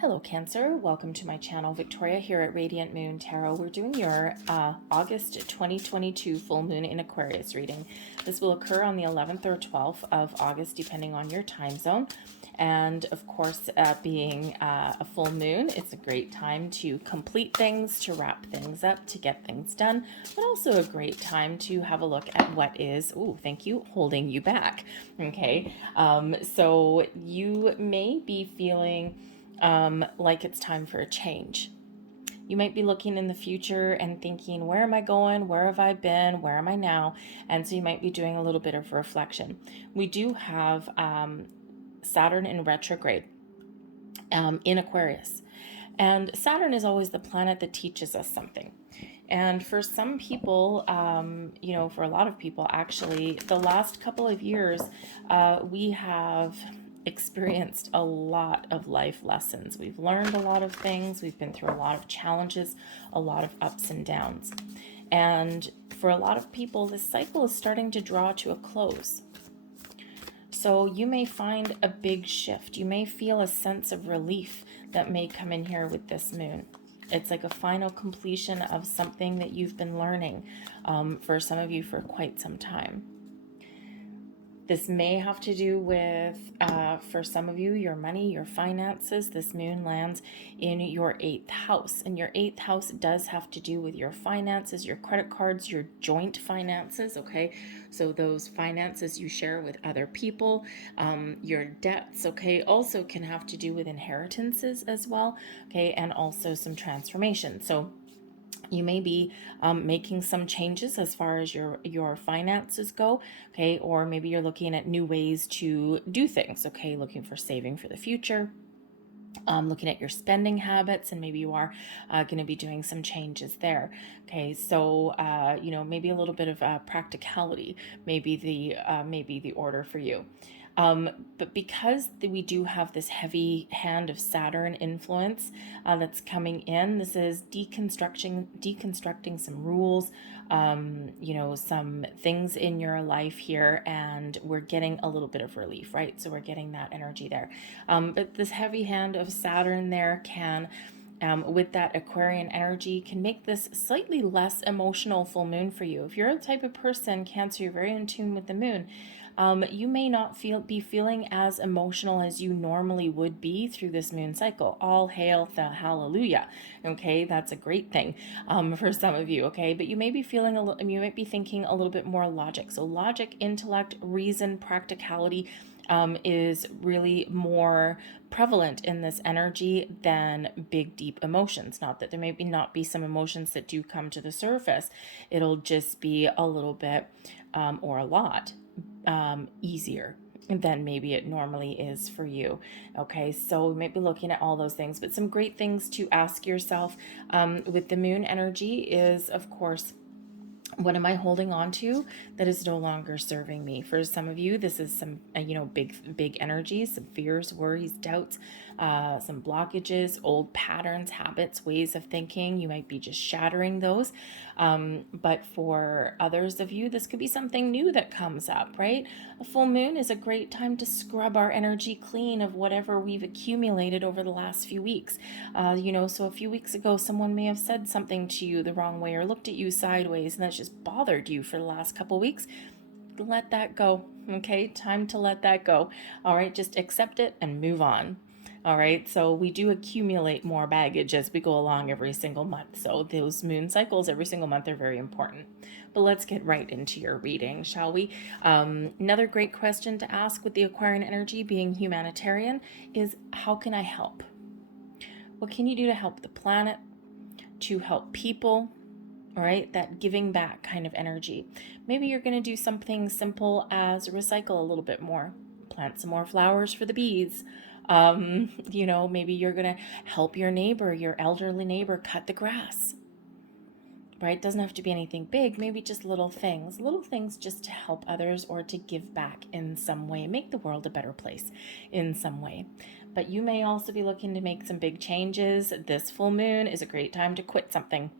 Hello Cancer, welcome to my channel. Victoria here at Radiant Moon Tarot. We're doing your August 2022 full moon in Aquarius reading. This will occur on the 11th or 12th of August depending on your time zone. And of course, being a full moon, it's a great time to complete things, to wrap things up, to get things done, but also a great time to have a look at what is, thank you, holding you back. Okay, so you may be feeling like it's time for a change. You might be looking in the future and thinking, where am I going? Where have I been? Where am I now? And so you might be doing a little bit of reflection. We do have Saturn in retrograde in Aquarius. And Saturn is always the planet that teaches us something. And for some people, for a lot of people, actually, the last couple of years, we have experienced a lot of life lessons. We've learned a lot of things. We've been through a lot of challenges, a lot of ups and downs. And for a lot of people, this cycle is starting to draw to a close. So you may find a big shift. You may feel a sense of relief that may come in here with this moon. It's like a final completion of something that you've been learning for some of you for quite some time. This may have to do with, for some of you, your money, your finances. This moon lands in your 8th house. And your 8th house does have to do with your finances, your credit cards, your joint finances, okay? So those finances you share with other people, your debts, okay, also can have to do with inheritances as well, okay? And also some transformation. So you may be making some changes as far as your finances go, okay? Or maybe you're looking at new ways to do things, okay? Looking for saving for the future, looking at your spending habits, and maybe you are going to be doing some changes there, okay? So, maybe a little bit of practicality, maybe the order for you. But because we do have this heavy hand of Saturn influence that's coming in, this is deconstructing some rules, some things in your life here, and we're getting a little bit of relief, right? So we're getting that energy there. But this heavy hand of Saturn there can, with that Aquarian energy, can make this slightly less emotional full moon for you. If you're the type of person, Cancer, you're very in tune with the moon, you may not be feeling as emotional as you normally would be through this moon cycle. All hail the hallelujah. Okay, that's a great thing for some of you. Okay, but you may be feeling you might be thinking a little bit more logic. So logic, intellect, reason, practicality is really more prevalent in this energy than big, deep emotions. Not that there may not be some emotions that do come to the surface. It'll just be a little bit or a lot easier than maybe it normally is for you. Okay, so we might be looking at all those things, but some great things to ask yourself with the moon energy is, of course, what am I holding on to that is no longer serving me? For some of you, this is some, big energies, some fears, worries, doubts, some blockages, old patterns, habits, ways of thinking. You might be just shattering those. But for others of you, this could be something new that comes up, right? A full moon is a great time to scrub our energy clean of whatever we've accumulated over the last few weeks. So a few weeks ago, someone may have said something to you the wrong way or looked at you sideways, and that's just bothered you for the last couple weeks. Let that go. Okay, time to let that go. All right, just accept it and move on. All right, so we do accumulate more baggage as we go along every single month. So those moon cycles every single month are very important. But let's get right into your reading, shall we? Another great question to ask with the Aquarian energy being humanitarian is, how can I help? What can you do to help the planet, to help people? All right, that giving back kind of energy. Maybe you're going to do something simple as recycle a little bit more, plant some more flowers for the bees. Maybe you're going to help your neighbor, your elderly neighbor, cut the grass. Right? Doesn't have to be anything big, maybe just little things just to help others or to give back in some way, make the world a better place in some way. But you may also be looking to make some big changes. This full moon is a great time to quit something.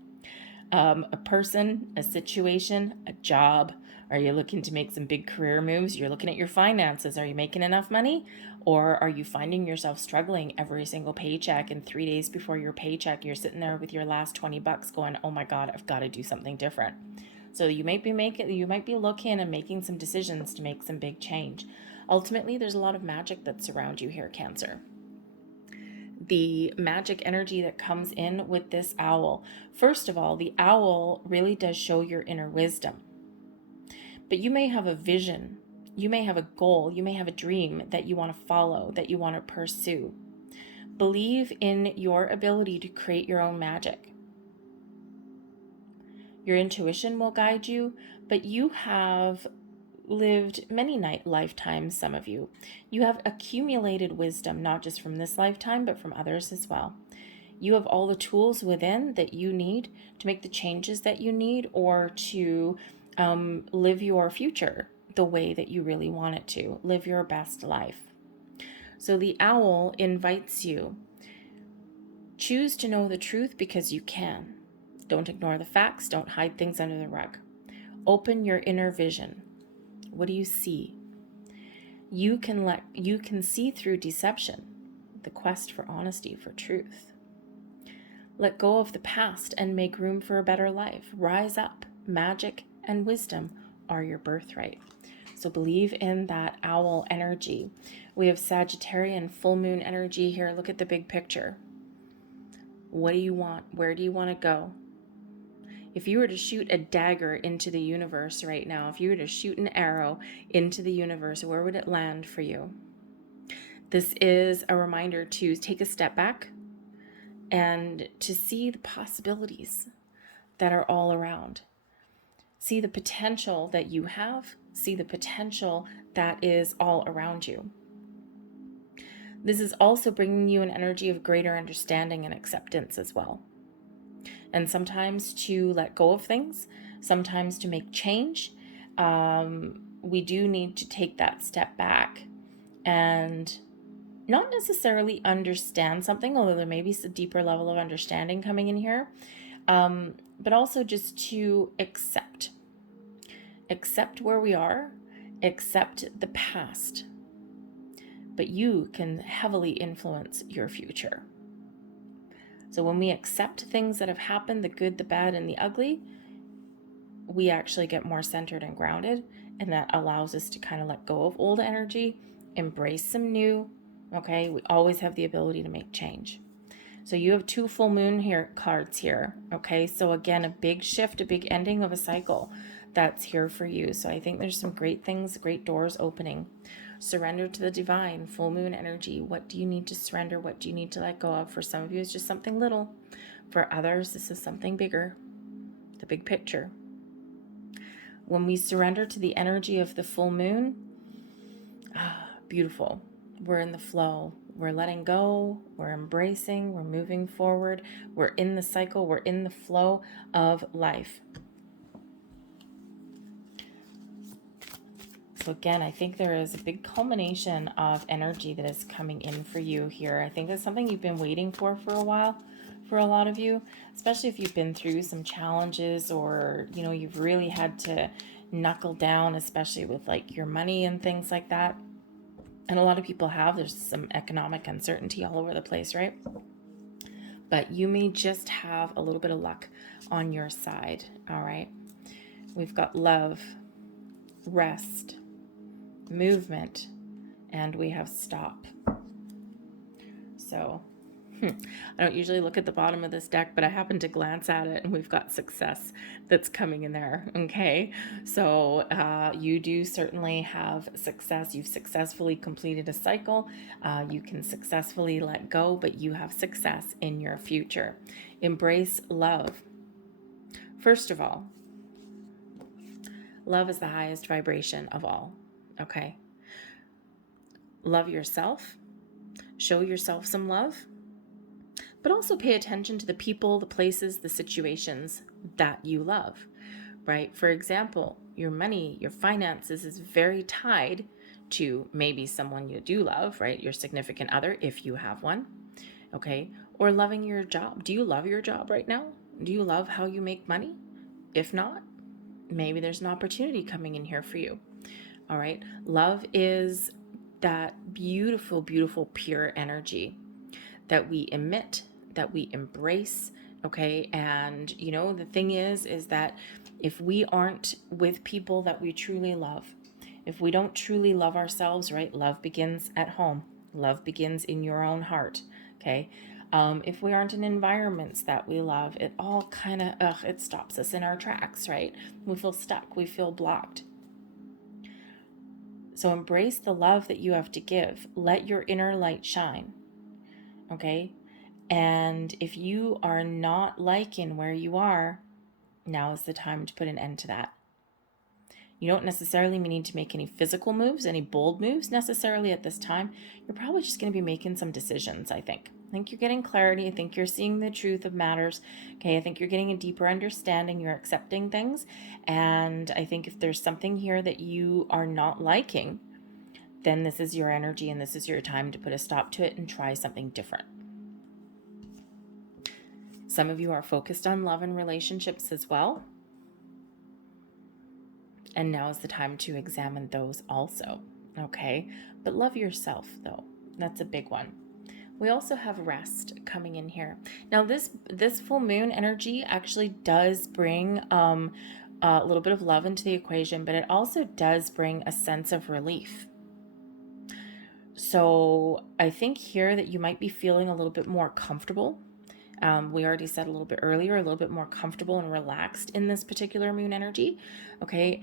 A person, a situation, a job, Are you looking to make some big career moves? You're looking at your finances. Are you making enough money? Or are you finding yourself struggling every single paycheck, and 3 days before your paycheck, you're sitting there with your last 20 bucks going, oh my God, I've got to do something different. So you might be looking and making some decisions to make some big change. Ultimately, there's a lot of magic that's around you here, Cancer. The magic energy that comes in with this owl. First of all, the owl really does show your inner wisdom. But you may have a vision, you may have a goal, you may have a dream that you want to follow, that you want to pursue. Believe in your ability to create your own magic. Your intuition will guide you, but you have lived many lifetimes, some of you. You have accumulated wisdom, not just from this lifetime, but from others as well. You have all the tools within that you need to make the changes that you need, or to live your future the way that you really want it to. Live your best life. So the owl invites you. Choose to know the truth because you can. Don't ignore the facts. Don't hide things under the rug. Open your inner vision. What do you see? You can see through deception, the quest for honesty, for truth. Let go of the past and make room for a better life. Rise up. Magic and wisdom are your birthright. So believe in that owl energy. We have Sagittarian full moon energy here. Look at the big picture. What do you want? Where do you want to go? If you were to shoot a dagger into the universe right now, if you were to shoot an arrow into the universe, where would it land for you? This is a reminder to take a step back and to see the possibilities that are all around. See the potential that you have. See the potential that is all around you. This is also bringing you an energy of greater understanding and acceptance as well. And sometimes to let go of things, sometimes to make change, we do need to take that step back and not necessarily understand something, although there may be a deeper level of understanding coming in here, but also just to accept where we are, accept the past. But you can heavily influence your future. So when we accept things that have happened, the good, the bad, and the ugly, we actually get more centered and grounded, and that allows us to kind of let go of old energy, embrace some new. Okay, we always have the ability to make change. So you have 2 full moon cards here. Okay, so again, a big shift, a big ending of a cycle that's here for you. So I think there's some great things, great doors opening. Surrender to the divine, full moon energy. What do you need to surrender? What do you need to let go of? For some of you, it's just something little. For others, this is something bigger, the big picture. When we surrender to the energy of the full moon, beautiful. We're in the flow. We're letting go. We're embracing. We're moving forward. We're in the cycle. We're in the flow of life. So again, I think there is a big culmination of energy that is coming in for you here. I think that's something you've been waiting for a while, for a lot of you, especially if you've been through some challenges, or, you know, you've really had to knuckle down, especially with like your money and things like that. And a lot of people have. There's some economic uncertainty all over the place, right? But you may just have a little bit of luck on your side, all right? We've got love, rest, movement, and we have stop. So I don't usually look at the bottom of this deck, but I happened to glance at it, and we've got success that's coming in there. Okay, so you do certainly have success. You've successfully completed a cycle. You can successfully let go, but you have success in your future. Embrace love. First of all, love is the highest vibration of all. Okay. Love yourself. Show yourself some love. But also pay attention to the people, the places, the situations that you love, right? For example, your money, your finances is very tied to maybe someone you do love, right? Your significant other, if you have one, okay? Or loving your job. Do you love your job right now? Do you love how you make money? If not, Maybe there's an opportunity coming in here for you. All right. Love is that beautiful, beautiful, pure energy that we emit, that we embrace. Okay. And, you know, the thing is that if we aren't with people that we truly love, if we don't truly love ourselves, right? Love begins at home. Love begins in your own heart. Okay. If we aren't in environments that we love, it all kind of, it stops us in our tracks, right? We feel stuck. We feel blocked. So embrace the love that you have to give. Let your inner light shine. Okay. And if you are not liking where you are, now is the time to put an end to that. You don't necessarily need to make any physical moves, any bold moves necessarily at this time. You're probably just going to be making some decisions, I think. I think you're getting clarity. I think you're seeing the truth of matters. Okay, I think you're getting a deeper understanding. You're accepting things. And I think if there's something here that you are not liking, then this is your energy and this is your time to put a stop to it and try something different. Some of you are focused on love and relationships as well. And now is the time to examine those also, okay? But love yourself, though. That's a big one. We also have rest coming in here. Now, this full moon energy actually does bring a little bit of love into the equation, but it also does bring a sense of relief. So I think here that you might be feeling a little bit more comfortable. We already said a little bit earlier, a little bit more comfortable and relaxed in this particular moon energy. Okay.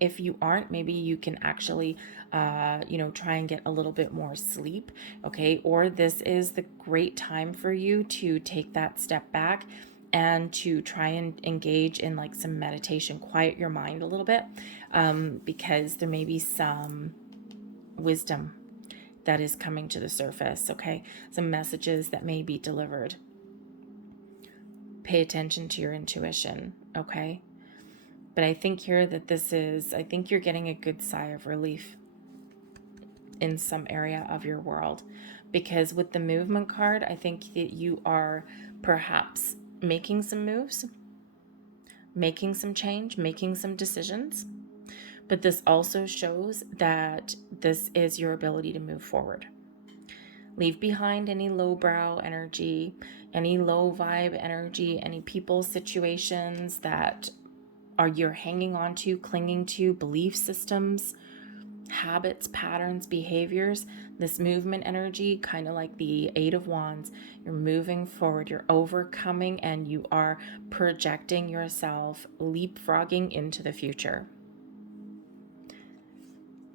If you aren't, maybe you can actually, try and get a little bit more sleep. Okay. Or this is the great time for you to take that step back and to try and engage in like some meditation, quiet your mind a little bit, because there may be some wisdom that is coming to the surface. Okay. Some messages that may be delivered. Pay attention to your intuition, okay? But I think here that I think you're getting a good sigh of relief in some area of your world. Because with the movement card, I think that you are perhaps making some moves, making some change, making some decisions. But this also shows that this is your ability to move forward. Leave behind any lowbrow energy, any low vibe energy, any people, situations that you're hanging on to, clinging to, belief systems, habits, patterns, behaviors. This movement energy, kind of like the Eight of Wands, you're moving forward, you're overcoming, and you are projecting yourself, leapfrogging into the future.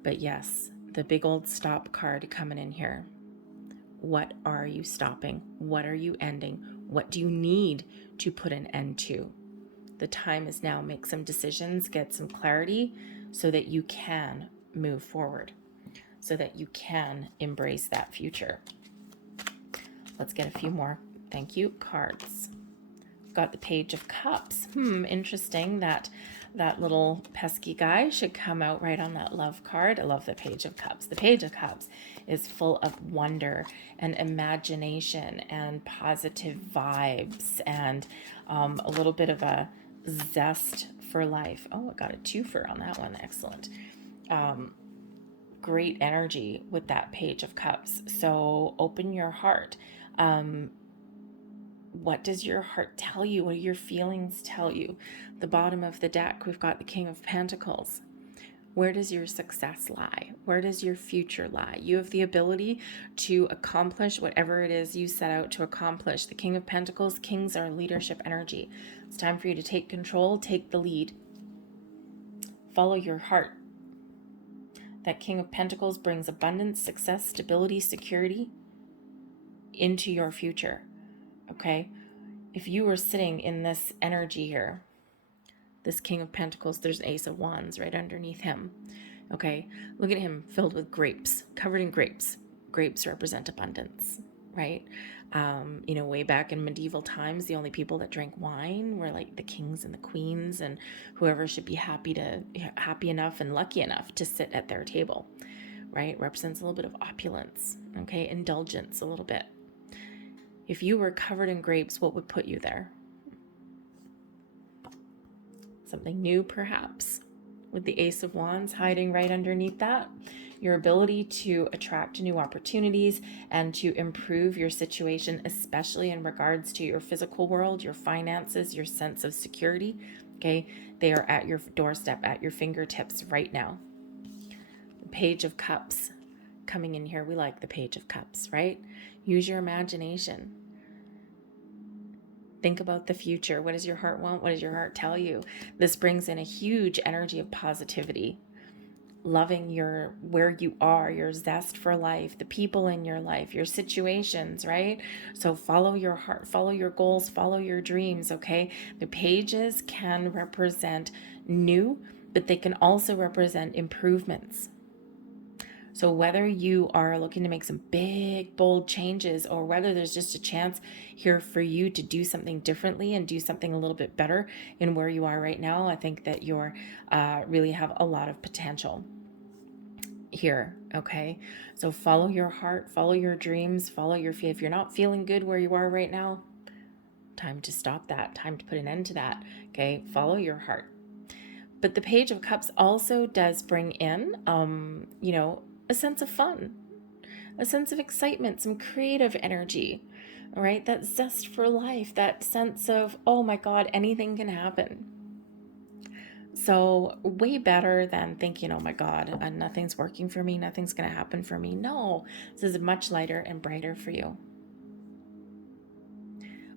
But yes, the big old stop card coming in here. What are you stopping? What are you ending? What do you need to put an end to? The time is now. Make some decisions, get some clarity so that you can move forward, so that you can embrace that future. Let's get a few more thank you cards. Got the Page of Cups. Interesting that little pesky guy should come out right on that love card. I love the Page of Cups. The Page of Cups is full of wonder and imagination and positive vibes and a little bit of a zest for life. Oh, I got a twofer on that one. Excellent. Great energy with that Page of Cups. So open your heart. What does your heart tell you? What do your feelings tell you? The bottom of the deck, we've got the King of Pentacles. Where does your success lie? Where does your future lie? You have the ability to accomplish whatever it is you set out to accomplish. The King of Pentacles, kings are leadership energy. It's time for you to take control, take the lead. Follow your heart. That King of Pentacles brings abundance, success, stability, security into your future. Okay, if you were sitting in this energy here, this King of Pentacles, there's an Ace of Wands right underneath him. Okay, look at him filled with grapes, covered in grapes. Grapes represent abundance, right? Way back in medieval times, the only people that drank wine were like the kings and the queens and whoever should be happy enough and lucky enough to sit at their table, right? Represents a little bit of opulence, okay? Indulgence a little bit. If you were covered in grapes, what would put you there? something new perhaps, with the Ace of Wands hiding right underneath that. Your ability to attract new opportunities and to improve your situation, especially in regards to your physical world, your finances, your sense of security. Okay, they are at your doorstep, at your fingertips right now. The Page of Cups coming in here. We like the Page of Cups, right? Use your imagination. Think about the future. What does your heart want? What does your heart tell you? This brings in a huge energy of positivity, loving where you are, your zest for life, the people in your life, your situations, right? So follow your heart, follow your goals, follow your dreams, okay? The pages can represent new, but they can also represent improvements. So whether you are looking to make some big, bold changes, or whether there's just a chance here for you to do something differently and do something a little bit better in where you are right now, I think that you're really have a lot of potential here, okay? So follow your heart, follow your dreams, follow your feet. If you're not feeling good where you are right now, time to stop that, time to put an end to that, okay? Follow your heart. But the Page of Cups also does bring in, a sense of fun, a sense of excitement, some creative energy, all right? That zest for life, that sense of, oh my God, anything can happen. So way better than thinking, oh my God, nothing's working for me, nothing's going to happen for me. No, this is much lighter and brighter for you.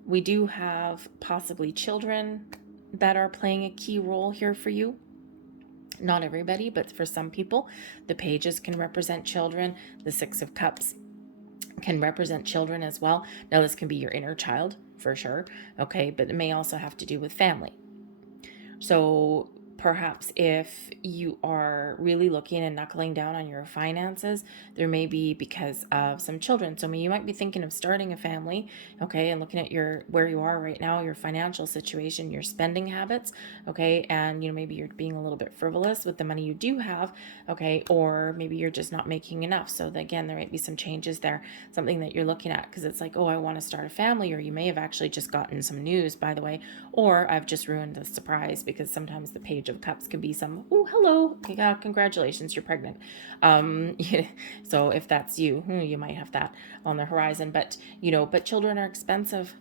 We do have possibly children that are playing a key role here for you. Not everybody, but for some people, the pages can represent children. The Six of Cups can represent children as well. Now, this can be your inner child for sure, okay, but it may also have to do with family. So perhaps if you are really looking and knuckling down on your finances, there may be because of some children. So you might be thinking of starting a family, okay, and looking at where you are right now, your financial situation, your spending habits, okay, and maybe you're being a little bit frivolous with the money you do have, okay, or maybe you're just not making enough. So again, there might be some changes there, something that you're looking at, because it's like, oh, I want to start a family, or you may have actually just gotten some news, by the way, or I've just ruined the surprise, because sometimes the Page of Cups can be some, oh, hello, congratulations, you're pregnant. So if that's you, you might have that on the horizon, but but children are expensive.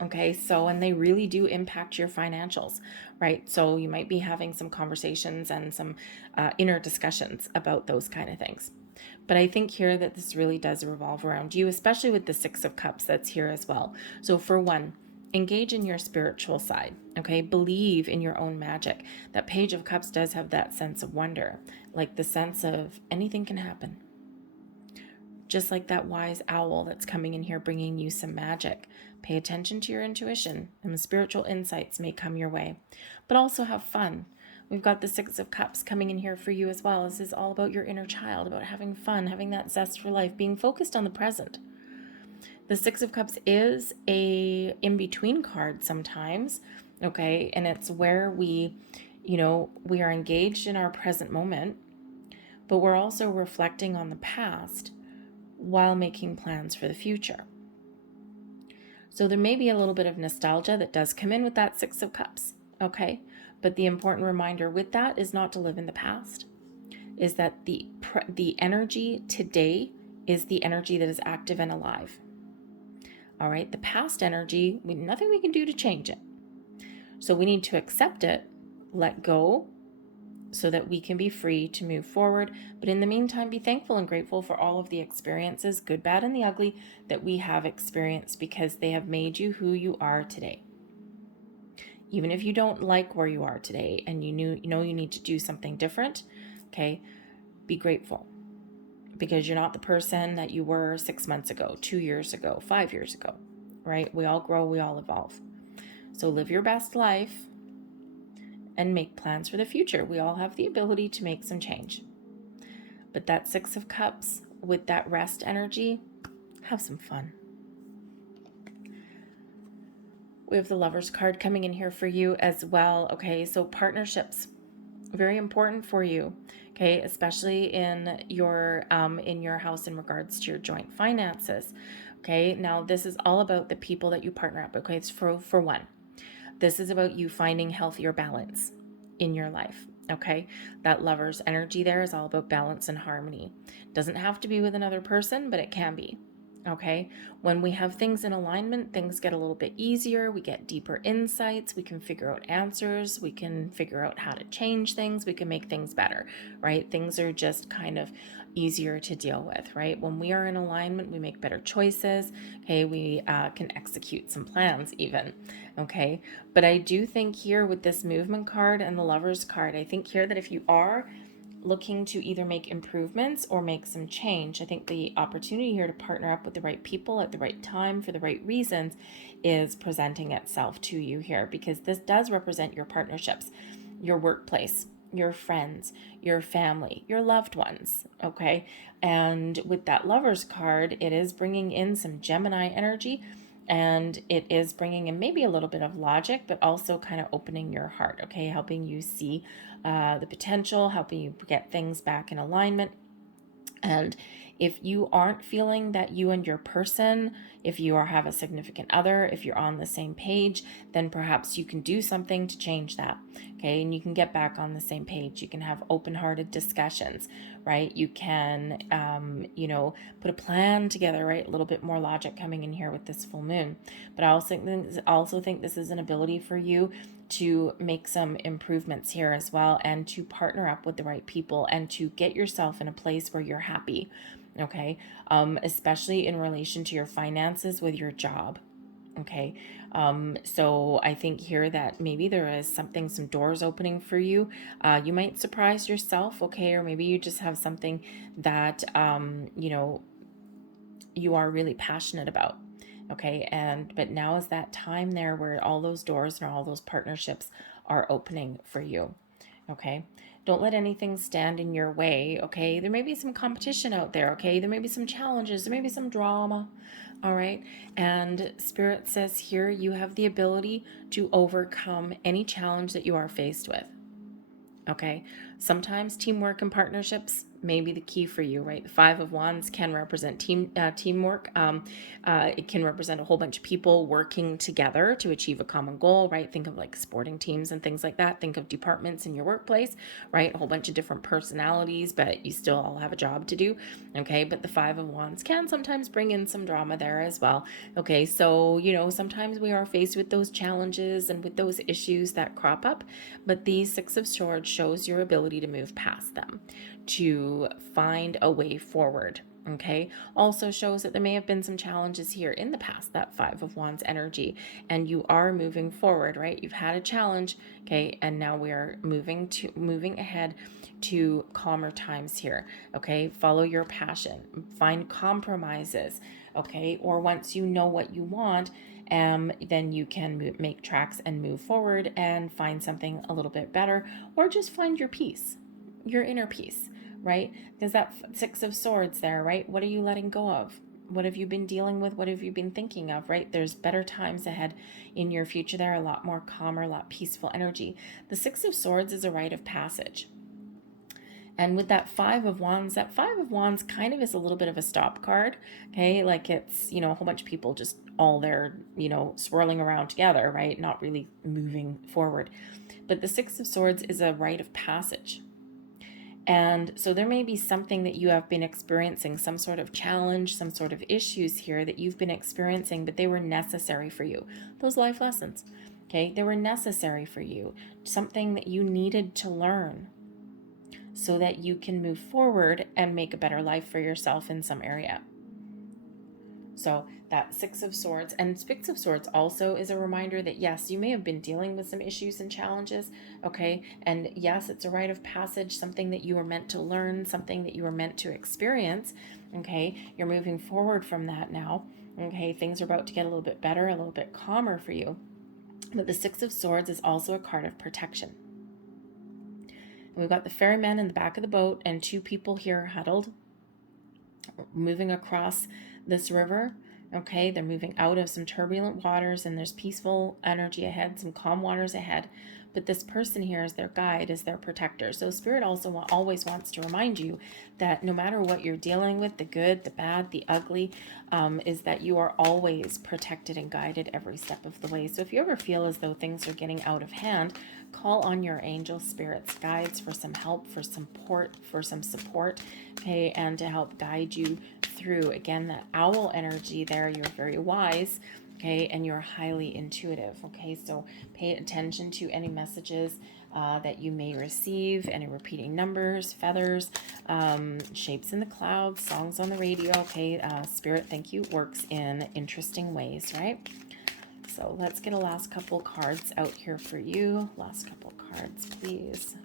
Okay, so, and they really do impact your financials, right? So you might be having some conversations and some inner discussions about those kind of things. But I think here that this really does revolve around you, especially with the Six of Cups that's here as well. So for one, engage in your spiritual side, okay? Believe in your own magic. That Page of Cups does have that sense of wonder, like the sense of anything can happen. Just like that wise owl that's coming in here bringing you some magic. Pay attention to your intuition, and the spiritual insights may come your way. But also have fun. We've got the Six of Cups coming in here for you as well. This is all about your inner child, about having fun, having that zest for life, being focused on the present. The Six of Cups is a in-between card sometimes, okay? And it's where we are engaged in our present moment, but we're also reflecting on the past while making plans for the future. So there may be a little bit of nostalgia that does come in with that Six of Cups, okay? But the important reminder with that is not to live in the past, is that the energy today is the energy that is active and alive. All right, the past energy, nothing we can do to change it. So we need to accept it, let go, so that we can be free to move forward. But in the meantime, be thankful and grateful for all of the experiences, good, bad, and the ugly, that we have experienced, because they have made you who you are today. Even if you don't like where you are today and you need to do something different, okay, be grateful, because you're not the person that you were 6 months ago, 2 years ago, 5 years ago, right? We all grow, we all evolve. So live your best life and make plans for the future. We all have the ability to make some change. But that Six of Cups with that rest energy, have some fun. We have the Lovers card coming in here for you as well. Okay, so partnerships, very important for you. Okay, especially in your house in regards to your joint finances. Okay, now this is all about the people that you partner up. Okay, it's for one. This is about you finding healthier balance in your life. Okay, that Lover's energy there is all about balance and harmony. Doesn't have to be with another person, but it can be. Okay, when we have things in alignment, things get a little bit easier. We get deeper insights. We can figure out answers. We can figure out how to change things. We can make things better, right? Things are just kind of easier to deal with, right? When we are in alignment, we make better choices. Okay, we can execute some plans even. Okay, but I do think here with this movement card and the Lover's card, I think here that if you are looking to either make improvements or make some change, I think the opportunity here to partner up with the right people at the right time for the right reasons is presenting itself to you here, because this does represent your partnerships, your workplace, your friends, your family, your loved ones. Okay, and with that Lover's card, it is bringing in some Gemini energy, and it is bringing in maybe a little bit of logic, but also kind of opening your heart, okay, helping you see the potential, helping you get things back in alignment. And if you aren't feeling that you and your person, if you have a significant other, if you're on the same page, then perhaps you can do something to change that. Okay, and you can get back on the same page. You can have open-hearted discussions, right? You can, put a plan together, right? A little bit more logic coming in here with this full moon. But I also think this is an ability for you to make some improvements here as well, and to partner up with the right people and to get yourself in a place where you're happy. Okay, especially in relation to your finances with your job. Okay, so I think here that maybe there is some doors opening for you. You might surprise yourself, okay, or maybe you just have something that you are really passionate about. Okay, but now is that time there where all those doors and all those partnerships are opening for you. Okay, don't let anything stand in your way. Okay, there may be some competition out there. Okay, there may be some challenges, there may be some drama. All right, and Spirit says here you have the ability to overcome any challenge that you are faced with. Okay, sometimes teamwork and partnerships may be the key for you, right? The Five of Wands can represent teamwork. It can represent a whole bunch of people working together to achieve a common goal, right? Think of like sporting teams and things like that. Think of departments in your workplace, right? A whole bunch of different personalities, but you still all have a job to do. Okay, but the Five of Wands can sometimes bring in some drama there as well. Okay, so sometimes we are faced with those challenges and with those issues that crop up, but the Six of Swords shows your ability to move past them, to find a way forward. Okay, also shows that there may have been some challenges here in the past, that Five of Wands energy, and you are moving forward, right? You've had a challenge, okay, and now we are moving ahead to calmer times here. Okay, follow your passion, find compromises, okay, or once you know what you want, then you can make tracks and move forward and find something a little bit better, or just find your peace, your inner peace, right? Because that Six of Swords there, right? What are you letting go of? What have you been dealing with? What have you been thinking of, right? There's better times ahead in your future there, a lot more calmer, a lot peaceful energy. The Six of Swords is a rite of passage. And with that Five of Wands kind of is a little bit of a stop card, okay? Like it's, a whole bunch of people just all there, swirling around together, right? Not really moving forward. But the Six of Swords is a rite of passage. And so there may be something that you have been experiencing, some sort of challenge, some sort of issues here that you've been experiencing, but they were necessary for you. Those life lessons, okay? They were necessary for you. Something that you needed to learn so that you can move forward and make a better life for yourself in some area. So that Six of Swords, and Six of Swords also is a reminder that yes, you may have been dealing with some issues and challenges, okay? And yes, it's a rite of passage, something that you were meant to learn, something that you were meant to experience, okay? You're moving forward from that now, okay? Things are about to get a little bit better, a little bit calmer for you. But the Six of Swords is also a card of protection. And we've got the ferryman in the back of the boat and two people here huddled, moving across this river. Okay, they're moving out of some turbulent waters, and there's peaceful energy ahead, some calm waters ahead. but this person here is their guide, is their protector. So Spirit also always wants to remind you that no matter what you're dealing with, the good, the bad, the ugly, is that you are always protected and guided every step of the way. So if you ever feel as though things are getting out of hand, call on your angels, spirits, guides for some help, for some support, okay, and to help guide you through. Again, that owl energy there, you're very wise, okay, and you're highly intuitive, okay, so pay attention to any messages that you may receive, any repeating numbers, feathers, shapes in the clouds, songs on the radio, okay. Spirit, thank you, works in interesting ways, right? So let's get a last couple cards out here for you. Last couple cards, please.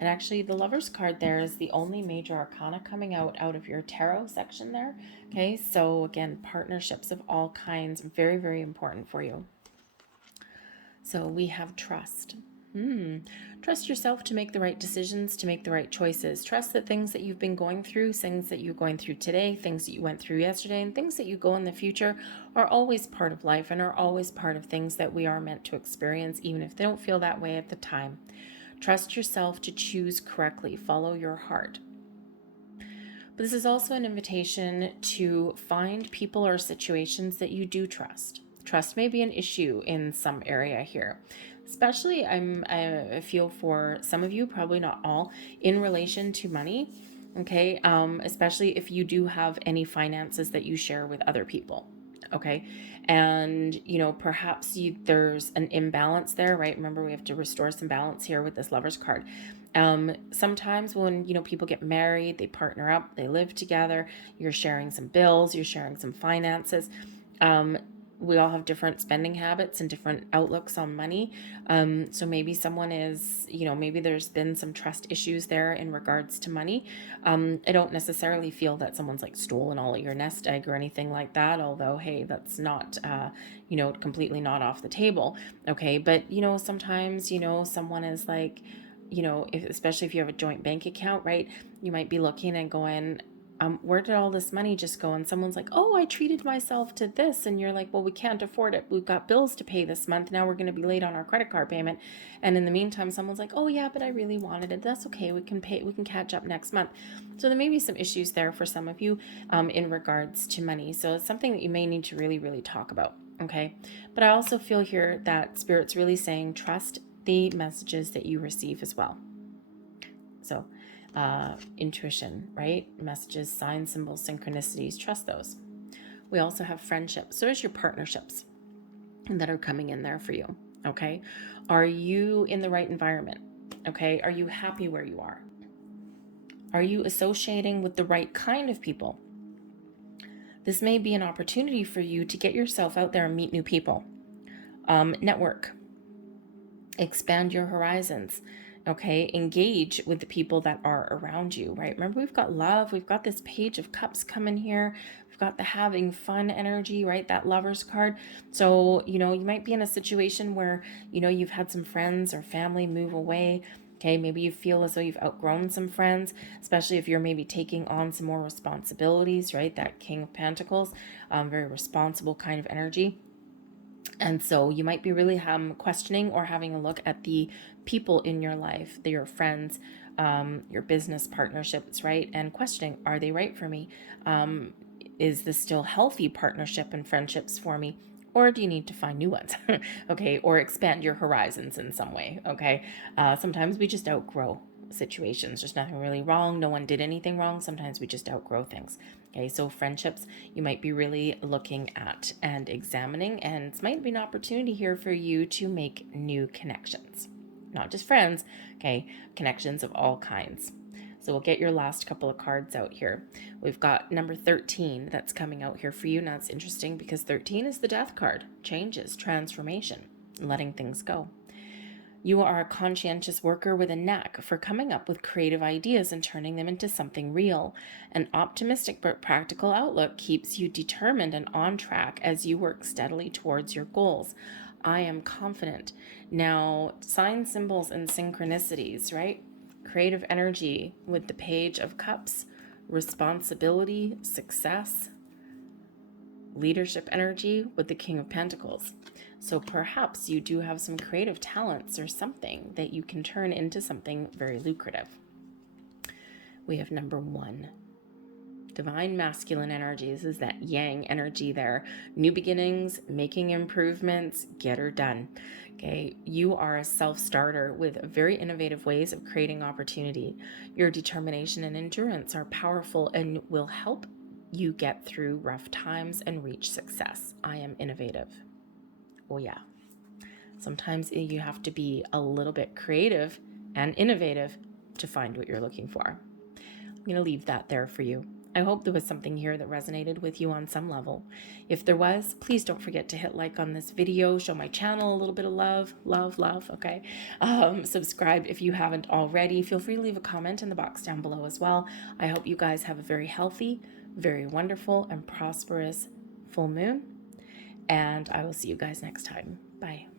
And actually, the Lover's card there is the only major arcana coming out of your tarot section there. Okay, so again, partnerships of all kinds, very, very important for you. So we have trust. Trust yourself to make the right decisions, to make the right choices. Trust that things that you've been going through, things that you're going through today, things that you went through yesterday, and things that you go in the future are always part of life and are always part of things that we are meant to experience, even if they don't feel that way at the time. Trust yourself to choose correctly. Follow your heart. But this is also an invitation to find people or situations that you do trust. Trust may be an issue in some area here. Especially, I feel for some of you, probably not all, in relation to money, okay? Especially if you do have any finances that you share with other people, okay? And, you know, perhaps there's an imbalance there, right? Remember, we have to restore some balance here with this Lover's card. Sometimes when, you know, people get married, they partner up, they live together, you're sharing some bills, you're sharing some finances. We all have different spending habits and different outlooks on money. So maybe someone is, you know, maybe there's been some trust issues there in regards to money. I don't necessarily feel that someone's like stolen all of your nest egg or anything like that. Although, hey, that's not, you know, completely not off the table. Okay. But, you know, sometimes, you know, someone is like, you know, especially if you have a joint bank account, right? You might be looking and going, where did all this money just go? And someone's like, oh, I treated myself to this. And you're like, well, we can't afford it. We've got bills to pay this month. Now we're going to be late on our credit card payment. And in the meantime, someone's like, oh yeah, but I really wanted it. That's okay. We can catch up next month. So there may be some issues there for some of you in regards to money. So it's something that you may need to really, really talk about. Okay. But I also feel here that Spirit's really saying, trust the messages that you receive as well. So intuition, right? Messages, signs, symbols, synchronicities, trust those. We also have friendships. So there's your partnerships that are coming in there for you. Okay. Are you in the right environment? Okay. Are you happy where you are? Are you associating with the right kind of people? This may be an opportunity for you to get yourself out there and meet new people. Network. Expand your horizons. Okay, engage with the people that are around you, right? Remember, we've got love. We've got this Page of Cups coming here. We've got the having fun energy, right? That Lover's card. So, you know, you might be in a situation where, you know, you've had some friends or family move away. Okay, maybe you feel as though you've outgrown some friends, especially if you're maybe taking on some more responsibilities, right? That King of Pentacles, very responsible kind of energy. And so you might be really questioning or having a look at the people in your life, your friends, your business partnerships, right? And questioning, are they right for me? Is this still healthy partnership and friendships for me? Or do you need to find new ones? Okay. Or expand your horizons in some way. Okay. Sometimes we just outgrow situations. There's nothing really wrong. No one did anything wrong. Sometimes we just outgrow things. Okay, so friendships you might be really looking at and examining, and it might be an opportunity here for you to make new connections. Not just friends, okay, connections of all kinds. So we'll get your last couple of cards out here. We've got number 13 that's coming out here for you. Now it's interesting because 13 is the Death card. Changes, transformation, letting things go. You are a conscientious worker with a knack for coming up with creative ideas and turning them into something real. An optimistic but practical outlook keeps you determined and on track as you work steadily towards your goals. I am confident. Now, signs, symbols, and synchronicities, right? Creative energy with the Page of Cups, responsibility, success, leadership energy with the King of Pentacles. So perhaps you do have some creative talents or something that you can turn into something very lucrative. We have number 1. Divine masculine energy. This is that yang energy there. New beginnings, making improvements, get her done. Okay, you are a self-starter with very innovative ways of creating opportunity. Your determination and endurance are powerful and will help you get through rough times and reach success. I am innovative. Oh yeah. Sometimes you have to be a little bit creative and innovative to find what you're looking for. I'm going to leave that there for you. I hope there was something here that resonated with you on some level. If there was, please don't forget to hit like on this video, show my channel a little bit of love, okay? Subscribe if you haven't already. Feel free to leave a comment in the box down below as well. I hope you guys have a very healthy, very wonderful, and prosperous full moon. And I will see you guys next time. Bye.